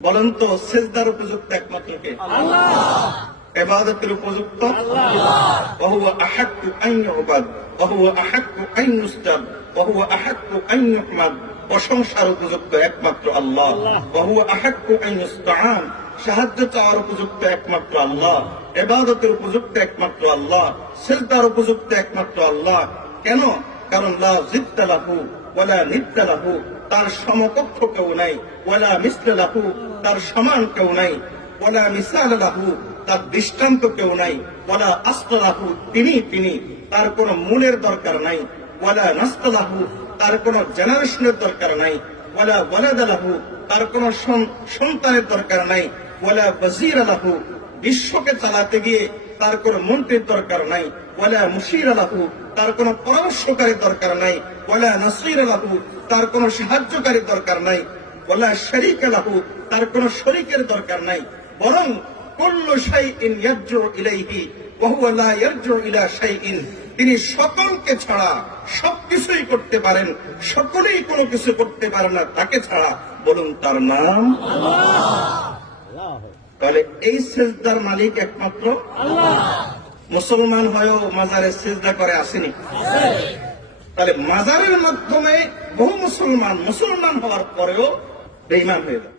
বলেন তো সেজদার উপযুক্ত একমাত্র কে এবাদতের উপযুক্ত وهو أحق أن يعبد وهو أحق أن يسجد وهو أحق أن يحمد প্রশংসার উপযুক্ত একমাত্র আল্লাহ বহু আহাক্য আইনুস্তান সাহায্য চাওয়ার উপযুক্ত একমাত্র আল্লাহ এবাদতের উপযুক্ত একমাত্র আল্লাহ সেজদার উপযুক্ত একমাত্র আল্লাহ কেন কারণ লাহু ওয়ালা নিদ্দা লাহু, তার সমকক্ষ কেউ নাই। ওয়ালা মিসলা লাহু, তার সমান কেউ নাই। ওয়ালা মিসাল লাহু, তার দৃষ্টান্ত কেউ নাই। ওয়ালা আস্ত লাহু, তিনি তিনি, তার কোনো মূলের দরকার নাই। ওয়ালা নাস্ত লাহু, তার কোনো জেনারেশনের দরকার নাই। ওয়ালা ওয়ালাদ লাহু, তার কোনো সন্তানের দরকার নাই। ওয়ালা ওয়াজির লাহু, বিশ্বকে চালাতে গিয়ে তার কোন মন্ত্রীর দরকার নাই। ওয়ালা মুশির লাহু তার কোনো পরামর্শকারী দরকার নাই। ওয়ালা নাসির লাহু তার কোনো সাহায্যকারী দরকার নাই। ওয়ালা শরিক লাহু তার কোনো শরিকের দরকার নাই। বরং কুল্লু শাইইন ইয়ারজু ইলাইহি, ওয়া হুয়া লা ইয়ারজু ইলা শাইইন। তিনি সকলকে ছাড়া সবকিছুই করতে পারেন, সকলেই কোনো কিছু করতে পারে না, তাকে ছাড়া। বলুন তার নাম? তাহলে এই সেজদার মালিক একমাত্র মুসলমান হয়েও মাজারে সেজদা করে আসেনি। তাহলে মাজারের মাধ্যমে বহু মুসলমান মুসলমান হওয়ার পরেও বেইমান হয়ে যায়।